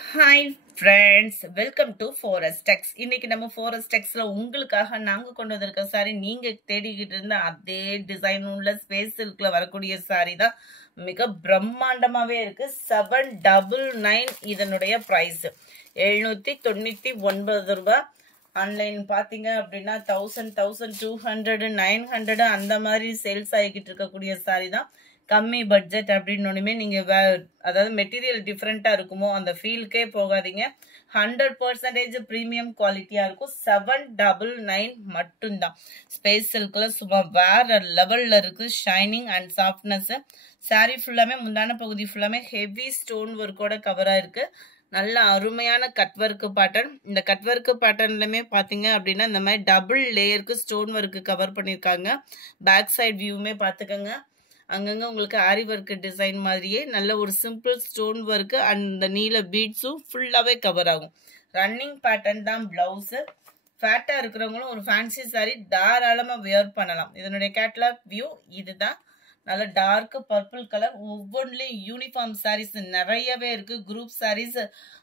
Hi friends, welcome to forest techs. இன்னைக்கு நம்ம forest டெக்ஸ்ல உங்களுக்காக நாங்க கொண்டு வந்திருக்க சாரி நீங்க தேடிக்கிட்டு இருந்த அதே டிசைன் உள்ள ஸ்பேஸ் சில்க்ல வரக்கூடிய சாரி தான். மிக பிரம்மாண்டமாவே இருக்கு. 799 இதனுடைய பிரைஸ் 799 ரூபாய். ஆன்லைன் பாத்தீங்க அப்படின்னா 1200 900 அந்த மாதிரி சேல்ஸ் ஆகிக்கிட்டு இருக்கக்கூடிய சாரி தான். கம்மி பட்ஜெட் அப்படின்னு நீங்க அதாவது மெட்டீரியல் டிஃப்ரெண்டா இருக்குமோ அந்த ஃபீல்கே போகாதீங்க. 100% பிரீமியம் குவாலிட்டியா இருக்கும். 799 மட்டும்தான். ஸ்பேஸ் சில்க்ல சும்மா வேற லெவல்ல இருக்கு. Shining and softness. சாரி ஃபுல்லாமே முந்தான பகுதி ஃபுல்லாமே ஹெவி ஸ்டோன் ஒர்க்கோட கவரா இருக்கு. நல்ல அருமையான கட் ஒர்க் பேட்டர்ன். இந்த கட் ஒர்க் பேட்டர்ன்லயுமே பாத்தீங்க அப்படின்னா இந்த மாதிரி டபுள் லேயருக்கு ஸ்டோன் ஒர்க் கவர் பண்ணிருக்காங்க. பேக் சைட் வியூமே பாத்துக்கோங்க. அங்கங்க உங்களுக்கு ஆரி ஒர்க் டிசைன் மாதிரியே நல்ல ஒரு சிம்பிள் ஸ்டோன் ஒர்க் அந்த நீல பீட்ஸும் ஃபுல்லாவே கவர் ஆகும். ரன்னிங் பேட்டர்ன் தான் பிளவுஸ். ஃபேட்டா இருக்கிறவங்களும் ஒரு ஃபேன்சி சாரி தாராளமா வியர் பண்ணலாம். இதனுடைய கேட்லாக் வியூ இதுதான். நல்ல டார்க் பர்பிள் கலர். ஒவ்வொன்றிலையும் யூனிஃபார்ம் சாரீஸ் நிறையவே இருக்கு. குரூப் சாரீஸ்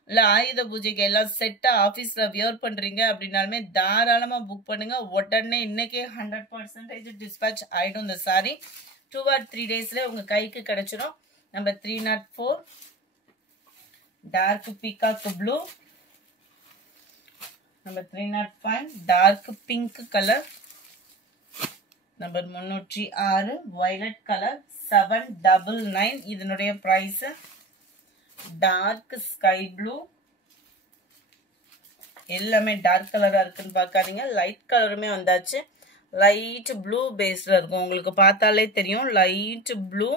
இல்ல ஆயுத பூஜைக்கு எல்லாம் செட்டா ஆபீஸ்ல வியர் பண்றீங்க அப்படின்னாலுமே தாராளமா புக் பண்ணுங்க. உடனே இன்னைக்கே 100% டிஸ்பேச் ஆயிடும் இந்த சாரி. 2 or 3 daysல உங்க கைக்கு கிடைச்சிடும். Number 304 dark peacock blue. Number 305 dark pink colour. Number 306 violet colour. 799 இதனுடைய பிரைஸ். Dark sky blue. எல்லாமே டார்க் கலரா இருக்குன்னு பார்க்காதீங்க. லைட் கலருமே வந்தாச்சு. லைட் ப்ளூ பேஸ்ல இருக்கும். உங்களுக்கு பார்த்தாலே தெரியும் லைட் ப்ளூ.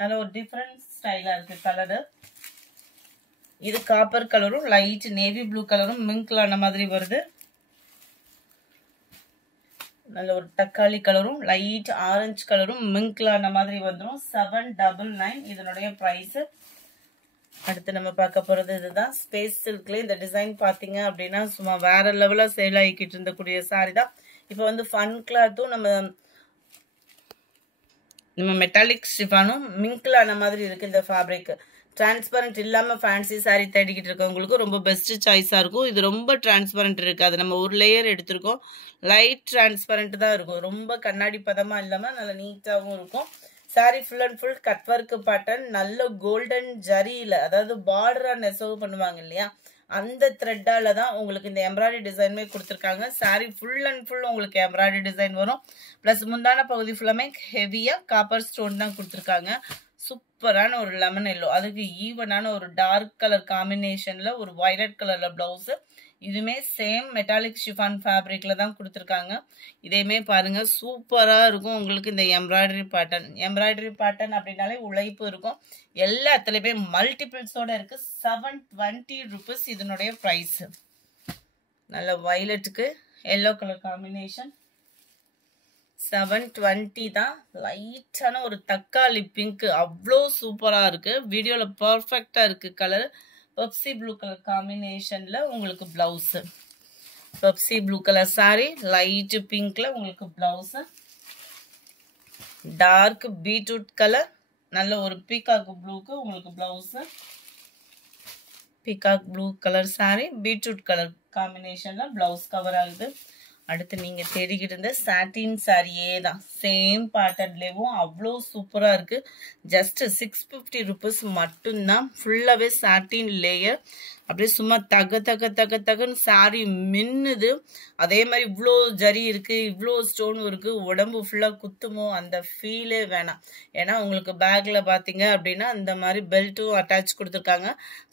நல்ல ஒரு டிஃப்ரெண்ட் ஸ்டைலா இருக்கு கலரு. இது காப்பர் கலரும் லைட் நேவி ப்ளூ கலரும் மிங்க்ல ஆன மாதிரி வருது. நல்ல ஒரு தக்காளி கலரும் லைட் ஆரஞ்சு கலரும் மிங்க்ல ஆன மாதிரி வந்துடும். 799 இதனுடைய பிரைஸ். அடுத்து நம்ம பார்க்க போறது இதுதான். ஸ்பேஸ் சில்க்ல இந்த டிசைன் பாத்தீங்க அப்படின்னா சும்மா வேற லெவலா சேல் ஆகிக்கிட்டு இருந்தக்கூடிய சாரி தான். இப்போ வந்து ஃபன் கிளாத்தும் நம்ம மெட்டாலிக் ஷிஃபானும் மிங்க்ல ஆன மாதிரி இருக்கு. இந்த ஃபேப்ரிக் டிரான்ஸ்பரண்ட் இல்லாம ஃபேன்சி சாரி தேடிக்கிட்டு இருக்கவங்களுக்கு ரொம்ப பெஸ்ட் சாய்ஸா இருக்கும். இது ரொம்ப டிரான்ஸ்பரண்ட் இருக்காது. நம்ம ஒரு லேயர் எடுத்திருக்கோம். லைட் டிரான்ஸ்பரண்ட் தான் இருக்கும். ரொம்ப கண்ணாடி பதமா இல்லாம நல்ல நீட்டாவும் இருக்கும். Sorry full and full cut work pattern. நல்ல கோல்டன் ஜரியில அதாவது பார்டரா நெசவு பண்ணுவாங்க இல்லையா, அந்த த்ரெட்டால தான் உங்களுக்கு இந்த எம்ப்ராய்டரி டிசைனுமே கொடுத்துருக்காங்க. சாரி ஃபுல் அண்ட் ஃபுல் உங்களுக்கு எம்ப்ராய்டரி டிசைன் வரும். பிளஸ் முந்தான பகுதி ஃபுல்லாமே ஹெவியா காப்பர் ஸ்டோன் தான் கொடுத்துருக்காங்க. சூப்பரான ஒரு லெமன் எல்லோ, அதுக்கு ஈவனான ஒரு டார்க் கலர் காம்பினேஷன்ல ஒரு வயலட் கலர்ல பிளவுஸ். இதுமே சேம் மெட்டாலிக் ஷிஃபான் ஃபேப்ரிக்ல தான் கொடுத்துருக்காங்க. இதையுமே பாருங்க சூப்பரா இருக்கும். உங்களுக்கு இந்த எம்ப்ராய்டரி பேட்டர்ன் அப்படின்னாலே உழைப்பு இருக்கும். எல்லாத்துலயுமே மல்டிபிள்ஸோட இருக்கு. 720 ருபீஸ் இதனுடைய பிரைஸ். நல்ல வயலட்டுக்கு எல்லோ கலர் காம்பினேஷன். 720 தான். லைட்டான ஒரு தக்காளி பிங்க் அவ்வளோ சூப்பரா இருக்கு. வீடியோல பர்ஃபெக்டா இருக்கு கலர். பெப்சி ப்ளூ கலர் காம்பினேஷன்ல உங்களுக்கு blouse. Pepsi blue colour sari light பிங்க்ல உங்களுக்கு பிளவுஸ். டார்க் பீட்ரூட் கலர் நல்ல ஒரு பீகாக் ப்ளூக்கு உங்களுக்கு blouse. Peacock blue colour sari beetroot colour காம்பினேஷன்ல பிளவுஸ் கவர் ஆகுது. அடுத்து நீங்க தேடிக்கிட்டு இருந்த சாட்டின் சாரியே தான். சேம் பேட்டர்ன்லேயும் அவ்வளோ சூப்பரா இருக்கு. ஜஸ்ட் 650 ருபீஸ் மட்டும்தான். ஃபுல்லாவே சாட்டின் லேயர். அப்படியே சும்மா தகன்னு சாரி மின்னுது. அதே மாதிரி இவ்வளோ ஜரி இருக்கு, இவ்வளோ ஸ்டோன் இருக்கு, உடம்பு ஃபுல்லா குத்துமோ அந்த ஃபீலே வேணாம். ஏன்னா உங்களுக்கு பேக்ல பாத்தீங்க அப்படின்னா இந்த மாதிரி பெல்ட்டும் அட்டாச் கொடுத்துருக்காங்க.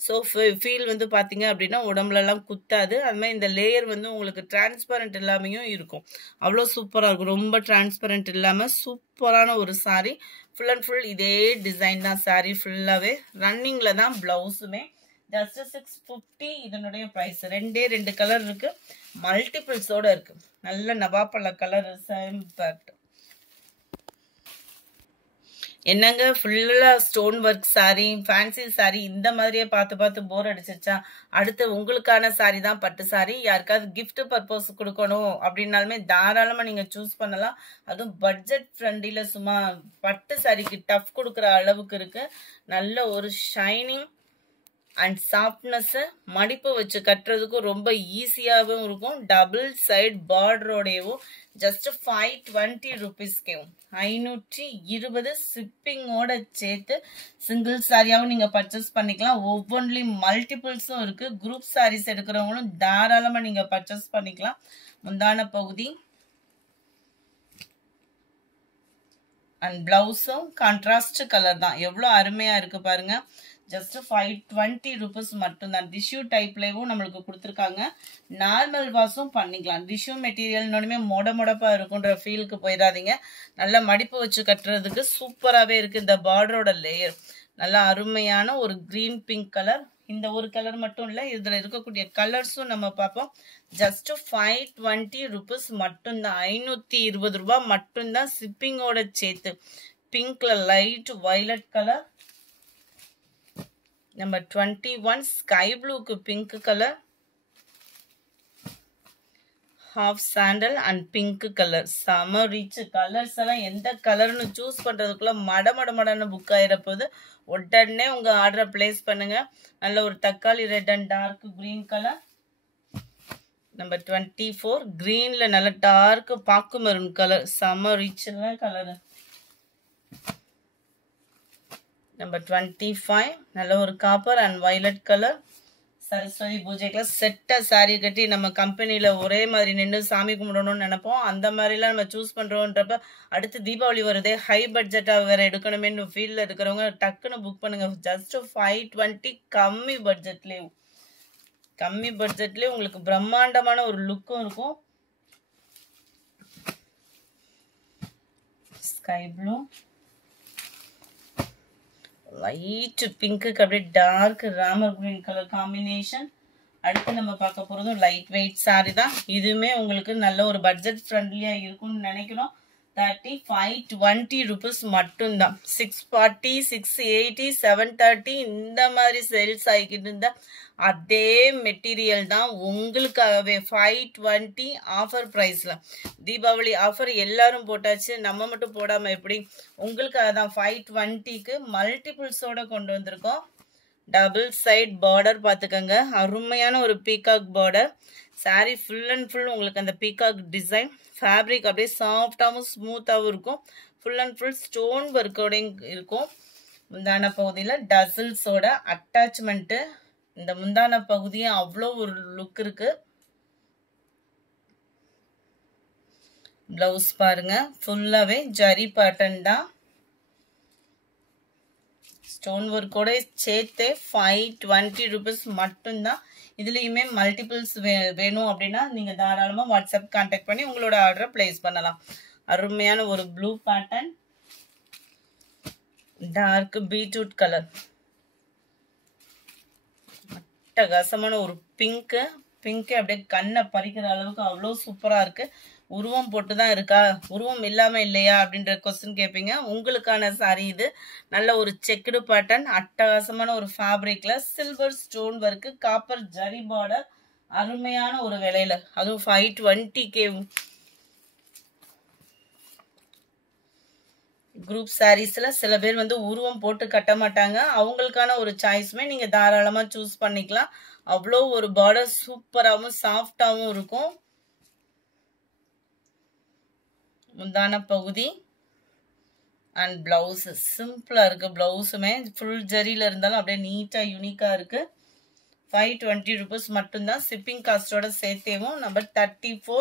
ஸோ ஃபீல் வந்து பாத்தீங்க அப்படின்னா உடம்புல எல்லாம் குத்தாது. அது மாதிரி இந்த லேயர் வந்து உங்களுக்கு டிரான்ஸ்பரண்ட் இல்லாமையும் இருக்கும். அவ்வளோ சூப்பரா இருக்கும். ரொம்ப டிரான்ஸ்பரண்ட் இல்லாம சூப்பரான ஒரு சாரி. ஃபுல் அண்ட் ஃபுல் இதே டிசைன் தான். சாரி ஃபுல்லாவே ரன்னிங்ல தான். பிளவுஸுமே ஜஸ்ட் 650 இதனுடைய பிரைஸ். ரெண்டு கலர் இருக்கு. மல்டிபிள்ஸோட இருக்கு. நல்ல நவாப்பழ கலர். சேம் பேட் என்னங்க ஃபுல்லா stone work sorry fancy sorry இந்த மாதிரியே பார்த்து போர் அடிச்சிருச்சா? அடுத்து உங்களுக்கான சாரி தான் பட்டு சாரி. யாருக்காவது கிஃப்ட் பர்பஸ் கொடுக்கணும் அப்படின்னாலுமே தாராளமா நீங்க சூஸ் பண்ணலாம். அதுவும் பட்ஜெட் ஃப்ரெண்ட்லில சும்மா பட்டு சாரிக்கு டஃப் கொடுக்குற அளவுக்கு இருக்கு. நல்ல ஒரு ஷைனிங் அண்ட் சாஃப்ட்னஸ் மடிப்பு வச்சு கட்டுறதுக்கும் ரொம்ப ஈஸியாகவும் இருக்கும். டபுள் சைட் பார்டரோடையவும் ஜஸ்ட் 520 ருபீஸ்க்கேவும் 520 ஷிப்பிங்கோட சேர்த்து சிங்கிள் சாரியாவும் நீங்க பர்ச்சேஸ் பண்ணிக்கலாம். ஒவ்வொன்றிலும் மல்டிபிள்ஸும் இருக்கு. குரூப் சாரீஸ் எடுக்கிறவங்களும் தாராளமா நீங்க பர்ச்சேஸ் பண்ணிக்கலாம். முந்தான பகுதி அண்ட் பிளவுஸும் கான்ட்ராஸ்ட் கலர் தான். எவ்வளோ அருமையா இருக்கு பாருங்க. ஜஸ்ட் 520 ருபீஸ் மட்டும்தான். டிஷ்யூ டைப்லவும் நம்மளுக்கு கொடுத்துருக்காங்க. நார்மல் வாஷும் பண்ணிக்கலாம். டிஷ்யூ மெட்டீரியல்னோடமே மொடப்பா இருக்குன்ற ஃபீலுக்கு போயிடாதீங்க. நல்லா மடிப்பு வச்சு கட்டுறதுக்கு சூப்பராகவே இருக்கு. இந்த பார்டரோட லேயர் நல்லா அருமையான ஒரு கிரீன் பிங்க் கலர். இந்த ஒரு கலர் மட்டும் இல்லை, இதில் இருக்கக்கூடிய கலர்ஸும் நம்ம பார்ப்போம். ஜஸ்ட் 520 ருபீஸ் மட்டும்தான். 520 ரூபாய் மட்டும்தான் ஷிப்பிங்கோட சேர்த்து. பிங்க்ல light violet colour. Number 21 sky ப்ளூக்கு pink colour, half sandal and pink colour. செம ரிச் கலர்ஸ் எல்லாம். எந்த கலர்னு சூஸ் பண்றதுக்குள்ள மடன்னு புக் ஆயிரப்போது. உடனே உங்க ஆர்டரை பிளேஸ் பண்ணுங்க. நல்ல ஒரு தக்காளி red and dark green colour. Number 24 கிரீன்ல நல்ல டார்க் பாக்கு மெரூன் கலர். செம ரிச் கலர். நம்பர் 25 நல்ல ஒரு copper and violet colour. Saraswati பூஜைக்கெல்லாம் செட்டா சாரி கட்டி நம்ம கம்பெனியில ஒரே மாதிரி நின்று சாமி கும்பிடணும்னு நினைப்போம். அந்த மாதிரிலாம் நம்ம சூஸ் பண்றோன்றப்ப அடுத்து தீபாவளி வருதே, ஹை பட்ஜெட்டா வேற எடுக்கணுமேன்னு ஃபீல்ட்ல இருக்கிறவங்க டக்குன்னு புக் பண்ணுங்க. ஜஸ்ட் 520 கம்மி பட்ஜெட்லயே உங்களுக்கு பிரம்மாண்டமான ஒரு லுக்கும் இருக்கும். ஸ்கை ப்ளூ லைட் பிங்க்குக்கு அப்படியே dark Ramar green colour combination. அடுத்து நம்ம பார்க்க போறதும் லைட் வெயிட் சாரி தான். இதுவுமே உங்களுக்கு நல்ல ஒரு பட்ஜெட் ஃப்ரெண்ட்லியா இருக்கும்னு நினைக்கிறோம். 520 ருபீஸ் மட்டும்தான். 640, 680, 730 இந்த மாதிரி சேல்ஸ் ஆகிக்கிட்டு இருந்தா அதே மெட்டீரியல் தான் உங்களுக்காகவே 520 ஆஃபர் ப்ரைஸ்ல. தீபாவளி ஆஃபர் எல்லாரும் போட்டாச்சு, நம்ம மட்டும் போடாம எப்படி? உங்களுக்காக தான் 520க்கு மல்டிபிள்ஸோட கொண்டு வந்திருக்கோம். டபுள் சைட் பார்டர் பார்த்துக்கோங்க. அருமையான ஒரு peacock border. Sorry full and full உங்களுக்கு அந்த பீகாக் டிசைன். ஃபேப்ரிக் அப்படியே சாஃப்டாகவும் ஸ்மூத்தாகவும் இருக்கும். ஃபுல் அண்ட் ஃபுல் ஸ்டோன் ஒர்க்கோடையும் இருக்கும். முந்தான பகுதியில் டசில்ஸோட அட்டாச்மெண்ட்டு. இந்த முந்தான பகுதியும் அவ்வளோ ஒரு லுக் இருக்கு. பிளவுஸ் பாருங்க, ஃபுல்லாவே ஜரி பேட்டர்ன் தான். ஸ்டோன் ஒர்க்கோட சேர்த்து 520 ருபீஸ் மட்டும்தான். இதுலேயுமே மல்டிபிள்ஸ் வேணும் அப்படின்னா நீங்கள் தாராளமாக வாட்ஸ்அப் கான்டாக்ட் பண்ணி உங்களோட ஆர்டரை பிளேஸ் பண்ணலாம். அருமையான ஒரு blue pattern, dark beetroot colour, அட்டகாசமான ஒரு பிங்க்கு அப்படியே கண்ணை பறிக்கிற அளவுக்கு அவ்வளோ சூப்பராக இருக்கு. உருவம் போட்டு தான் இருக்கா, உருவம் இல்லாமல் இல்லையா அப்படின்ற கொஸ்டின் கேட்பீங்க. உங்களுக்கான சாரி இது. நல்ல ஒரு செக்குடு பேட்டர்ன், அட்டகாசமான ஒரு ஃபேப்ரிக்ல silver stone work, copper zari border, அருமையான ஒரு விலையில, அதுவும் 520K. குரூப் சாரீஸ்ல சில பேர் உருவம் போட்டு கட்ட மாட்டாங்க. அவங்களுக்கான ஒரு சாய்ஸுமே நீங்க தாராளமா சூஸ் பண்ணிக்கலாம். அவ்வளோ ஒரு பார்டர் சூப்பராகவும் சாஃப்டாகவும் இருக்கும். முந்தான பகுதி அண்ட் பிளவுஸ் சிம்பிளா இருக்கு. பிளவுஸுமே ஃபுல் ஜரியில இருந்தாலும் அப்படியே நீட்டா யூனிக்கா இருக்கு. 520 ருபீஸ் மட்டும்தான். ஷிப்பிங் காஸ்டோட சேர்த்தேவும். நம்பர் 34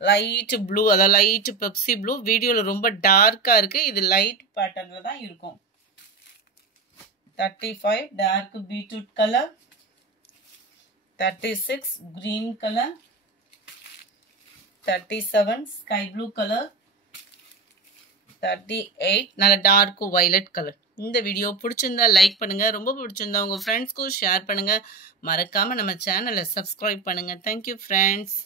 லைட் ப்ளூ, அதாவது லைட் பெப்சி ப்ளூ. வீடியோல ரொம்ப டார்க்கா இருக்கு, இது லைட் பேட்டர்ன்ல தான் இருக்கும். 35 dark beetroot colour, 36 green colour, 37 sky blue colour, 38 நல்ல டார்க் வயலட் கலர். இந்த வீடியோ பிடிச்சிருந்தா லைக் பண்ணுங்க, ரொம்ப பிடிச்சிருந்தா உங்க ஃப்ரெண்ட்ஸ்க்கும் ஷேர் பண்ணுங்க. மறக்காம நம்ம சேனலை சப்ஸ்கிரைப் பண்ணுங்க. Thank you friends.